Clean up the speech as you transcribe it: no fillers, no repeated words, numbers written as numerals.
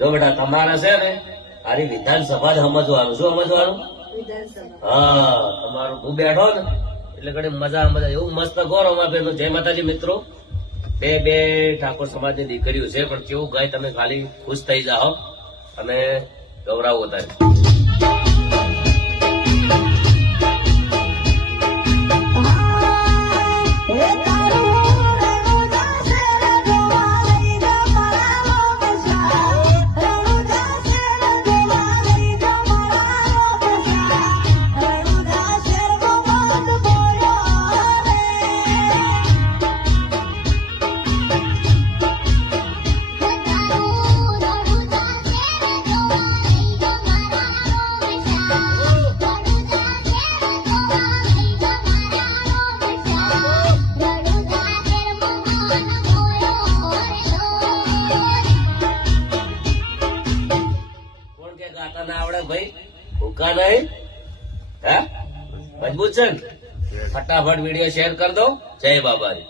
જો બેટા તમારે છે ને આરી વિધાનસભા સમજવાનું. શું સમજવાનું? હા, તમારું હું બેઠો ને એટલે ઘણી મજા એવું મસ્ત ગોરો માં. જય માતાજી મિત્રો. બે ઠાકોર સમાજની દીકરીઓ છે, પણ કેવું ગાય તમે ખાલી ખુશ થઈ જાઓ અને ગૌરાવો થાય. ગાતા ના આવડે ભાઈ? ભૂકા નહીં? હા, મજબૂત છે ને? ફટાફટ વિડીયો શેર કરી દો. જય બાબાજી.